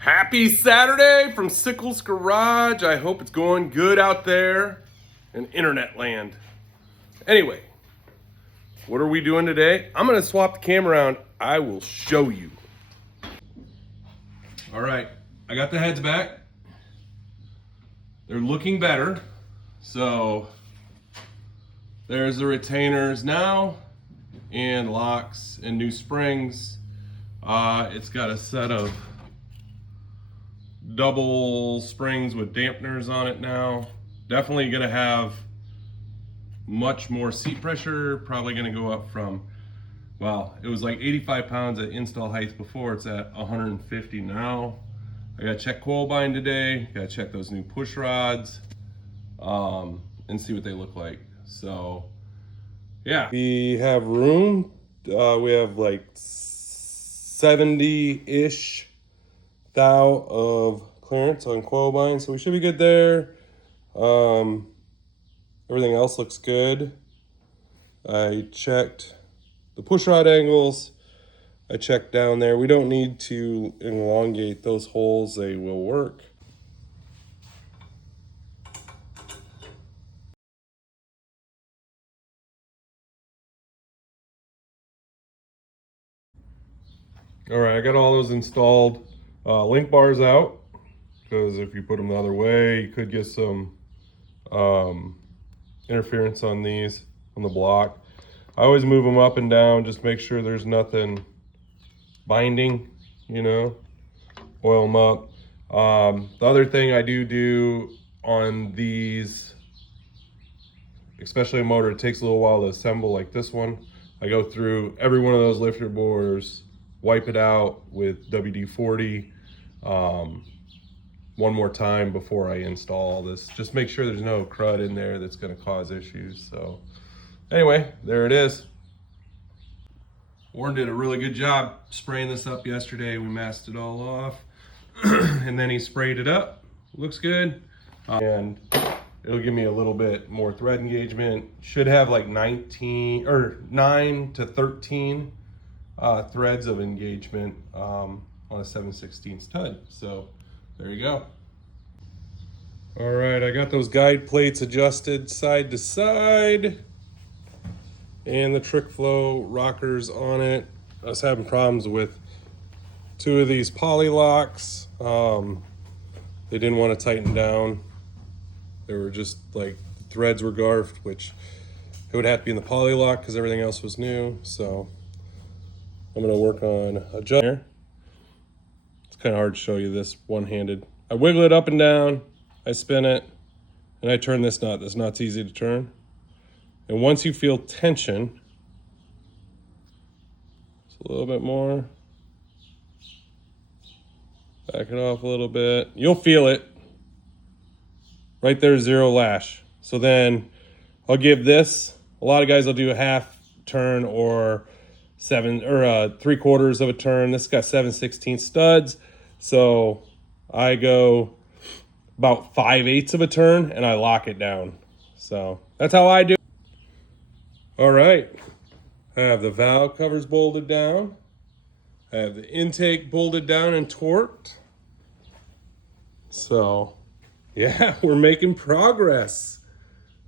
Happy Saturday from Sickles Garage. I hope it's going good out there in internet land. Anyway, what are we doing today? I'm gonna swap the camera around. I will show you. All right, I got the heads back. They're looking better. So there's the retainers now and locks and new springs. It's got a set of double springs with dampeners on it now. Definitely gonna have much more seat pressure. Probably gonna go up from, well, it was like 85 pounds at install height before. It's at 150 now. I gotta check coil bind today. Gotta check those new push rods and see what they look like. So yeah, we have room. We have like 70-ish thou of clearance on coil bind, so we should be good there. Everything else looks good. I checked the push rod angles. I checked down there. We don't need to elongate those holes. They will work. All right, I got all those installed. Link bars out, because if you put them the other way, you could get some interference on these, on the block. I always move them up and down, just make sure there's nothing binding, you know, oil them up. The other thing I do on these, especially a motor, it takes a little while to assemble, like this one. I go through every one of those lifter bores, wipe it out with WD-40 one more time before I install all this. Just make sure there's no crud in there that's going to cause issues. So anyway, there it is. Warren did a really good job spraying this up yesterday. We masked it all off and then he sprayed it up. Looks good. And it'll give me a little bit more thread engagement. Should have like 9 to 13 threads of engagement on a 7/16 stud. So there you go. All right, I got those guide plates adjusted side to side and the trick flow rockers on it. I was having problems with 2 of these poly locks. They didn't want to tighten down. They were just like, the threads were garfed, which it would have to be in the poly lock because everything else was new. So I'm gonna work on adjusting. It's kind of hard to show you this one-handed. I wiggle it up and down, I spin it, and I turn this nut. This nut's easy to turn. And once you feel tension, just a little bit more. Back it off a little bit. You'll feel it. Right there, 0 lash. So then I'll give this, a lot of guys will do a half turn or 3/4 of a turn. This got 7/16 studs. So I go about 5/8 of a turn and I lock it down. So that's how I do. All right. I have the valve covers bolted down. I have the intake bolted down and torqued. So yeah, we're making progress.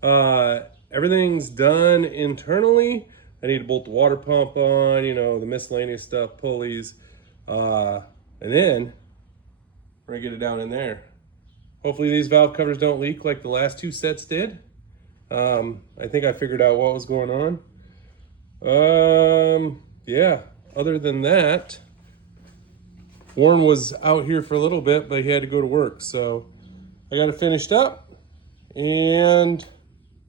Everything's done internally. I need to bolt the water pump on, you know, the miscellaneous stuff, pulleys. And then we're gonna get it down in there. Hopefully these valve covers don't leak like the last 2 sets did. I think I figured out what was going on. Yeah, other than that, Warren was out here for a little bit, but he had to go to work. So I got it finished up and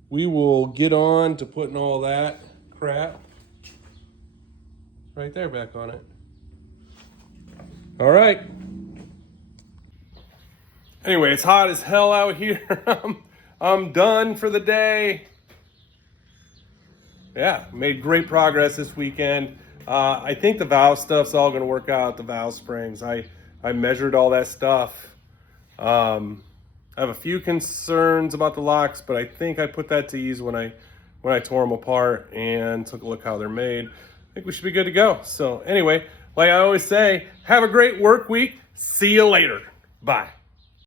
we will get on to putting all that crap right there back on it. All right. Anyway, it's hot as hell out here. I'm done for the day. Yeah, made great progress this weekend. I think the valve stuff's all gonna work out, the valve springs. I measured all that stuff. I have a few concerns about the locks, but I think I put that to ease when I tore them apart and took a look how they're made. I think we should be good to go. So anyway, like I always say, have a great work week. See you later. Bye.